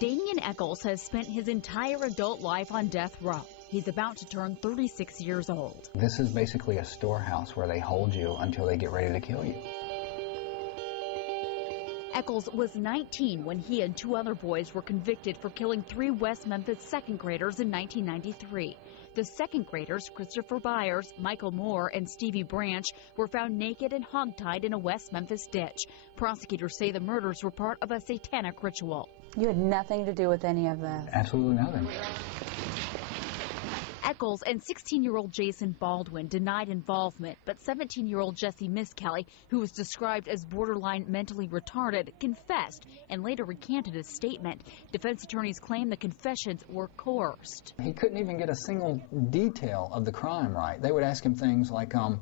Damien Echols has spent his entire adult life on death row. He's about to turn 36 years old. This is basically a storehouse where they hold you until they get ready to kill you. Echols was 19 when he and two other boys were convicted for killing 3 West Memphis second graders in 1993. The second graders, Christopher Byers, Michael Moore, and Stevie Branch, were found naked and hogtied in a West Memphis ditch. Prosecutors say the murders were part of a satanic ritual. You had nothing to do with any of this? Absolutely nothing. Echols and 16-year-old Jason Baldwin denied involvement, but 17-year-old Jesse Miskelly, who was described as borderline mentally retarded, confessed and later recanted his statement. Defense attorneys claim the confessions were coerced. He couldn't even get a single detail of the crime right. They would ask him things like, well,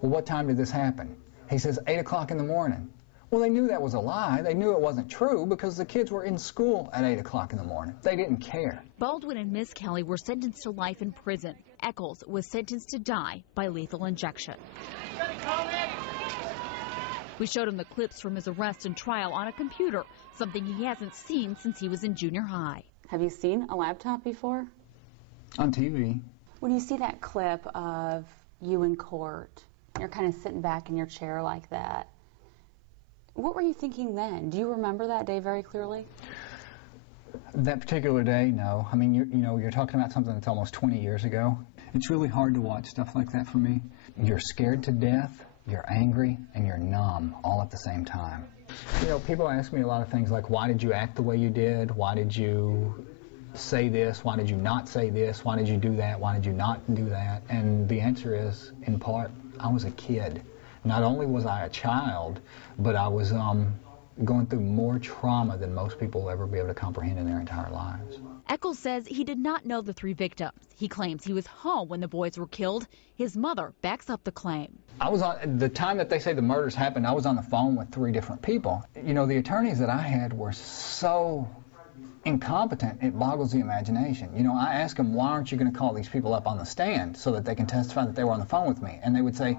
what time did this happen? He says, 8 o'clock in the morning. Well, they knew that was a lie. They knew it wasn't true because the kids were in school at 8 o'clock in the morning. They didn't care. Baldwin and Miskelly were sentenced to life in prison. Echols was sentenced to die by lethal injection. We showed him the clips from his arrest and trial on a computer, something he hasn't seen since he was in junior high. Have you seen a laptop before? On TV. When you see that clip of you in court, you're kind of sitting back in your chair like that, what were you thinking then? Do you remember that day very clearly? That particular day, no. I mean, you're talking about something that's almost 20 years ago. It's really hard to watch stuff like that for me. You're scared to death, you're angry, and you're numb all at the same time. You know, people ask me a lot of things like, why did you act the way you did? Why did you say this? Why did you not say this? Why did you do that? Why did you not do that? And the answer is, in part, I was a kid. Not only was I a child, but I was going through more trauma than most people will ever be able to comprehend in their entire lives. Echols says he did not know the 3 victims. He claims he was home when the boys were killed. His mother backs up the claim. I was on the time that they say the murders happened. I was on the phone with 3 different people. You know, the attorneys that I had were so incompetent, it boggles the imagination. You know, I asked them, why aren't you going to call these people up on the stand so that they can testify that they were on the phone with me? And they would say,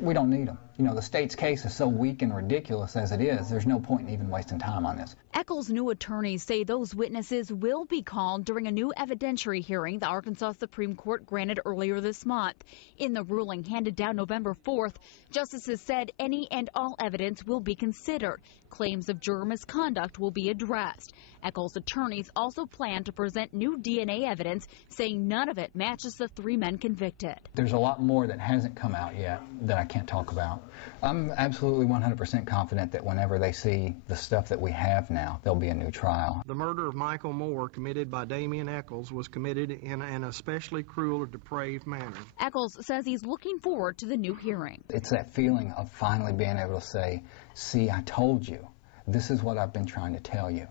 we don't need them. You know, the state's case is so weak and ridiculous as it is, there's no point in even wasting time on this. Echols' new attorneys say those witnesses will be called during a new evidentiary hearing the Arkansas Supreme Court granted earlier this month. In the ruling handed down November 4th, justices said any and all evidence will be considered. Claims of juror misconduct will be addressed. Echols' attorneys also plan to present new DNA evidence, saying none of it matches the 3 men convicted. There's a lot more that hasn't come out yet that I can't talk about. I'm absolutely 100% confident that whenever they see the stuff that we have now, there'll be a new trial. The murder of Michael Moore, committed by Damien Echols, was committed in an especially cruel or depraved manner. Echols says he's looking forward to the new hearing. It's that feeling of finally being able to say, see, I told you. This is what I've been trying to tell you.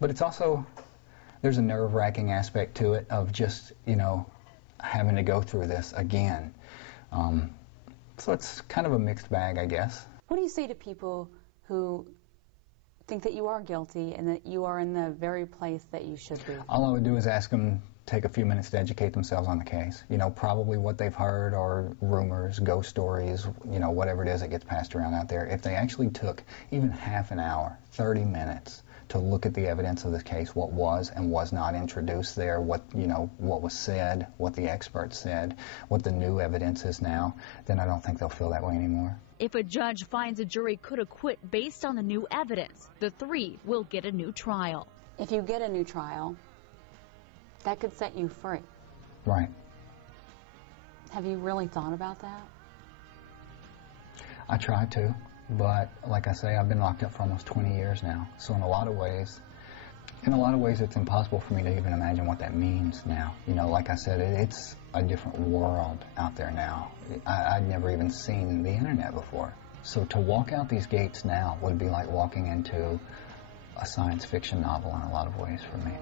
But it's also, there's a nerve-wracking aspect to it of just, you know, having to go through this again. So it's kind of a mixed bag, I guess. What do you say to people who think that you are guilty and that you are in the very place that you should be? All I would do is ask them to take a few minutes to educate themselves on the case. You know, probably what they've heard are rumors, ghost stories, you know, whatever it is that gets passed around out there. If they actually took even half an hour, 30 minutes, to look at the evidence of this case, what was and was not introduced there, what, you know, what was said, what the experts said, what the new evidence is now, then I don't think they'll feel that way anymore. If a judge finds a jury could acquit based on the new evidence, the 3 will get a new trial. If you get a new trial, that could set you free. Right. Have you really thought about that? I try to. But like I say, I've been locked up for almost 20 years now. So in a lot of ways, it's impossible for me to even imagine what that means now. You know, like I said, it's a different world out there now. I'd never even seen the internet before. So to walk out these gates now would be like walking into a science fiction novel in a lot of ways for me.